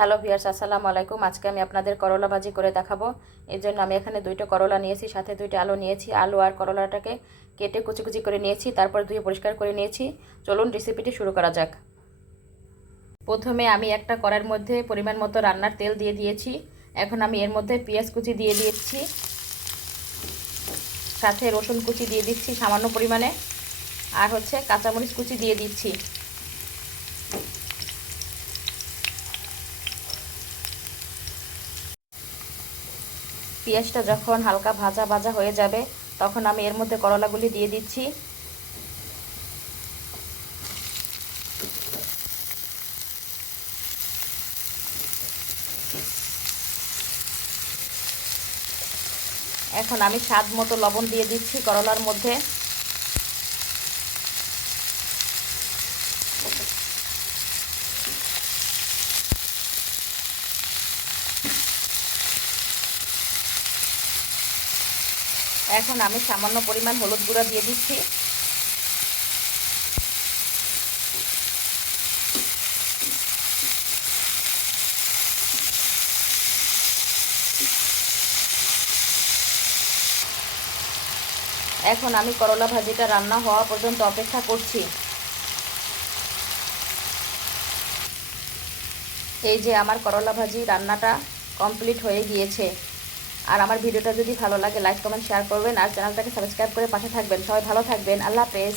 Hello viewers, আসসালামু আলাইকুম। আজকে আমি আপনাদের করলা ভাজি করে দেখাবো। এর জন্য আমি এখানে দুইটা করলা নিয়েছি, সাথে দুইটা আলু নিয়েছি। আলু আর করলাটাকে কেটে কুচি কুচি করে নিয়েছি, তারপর ধুয়ে পরিষ্কার করে নিয়েছি। চলুন রেসিপিটি শুরু করা যাক। প্রথমে আমি একটা কড়াইয়ের মধ্যে পরিমাণ মতো রান্নার তেল দিয়ে দিয়েছি। এখন আমি এর মধ্যে পেঁয়াজ কুচি দিয়ে দিচ্ছি, সাথে রসুন কুচি দিয়ে দিচ্ছি সামান্য পরিমাণে, আর কাঁচামরিচ কুচি দিয়ে দিচ্ছি। পেঁয়াজটা যখন হালকা ভাজা ভাজা হয়ে যাবে তখন আমি এর মধ্যে করলাগুলি দিয়ে দিচ্ছি। এখন আমি স্বাদ মতো লবণ দিয়ে দিচ্ছি করলার মধ্যে। এখন আমি সামান্য পরিমাণ হলুদ গুঁড়া দিয়ে দিচ্ছি। এখন আমি করলা ভাজিটা রান্না হওয়া পর্যন্ত অপেক্ষা করছি। এই যে আমার করলা ভাজি রান্নাটা কমপ্লিট হয়ে গিয়েছে। আর আমার ভিডিওটা যদি ভালো লাগে লাইক কমেন্ট শেয়ার করবেন, আর চ্যানেলটাকে সাবস্ক্রাইব করে পাশে থাকবেন। সবাই ভালো থাকবেন। আল্লাহ হাফেজ।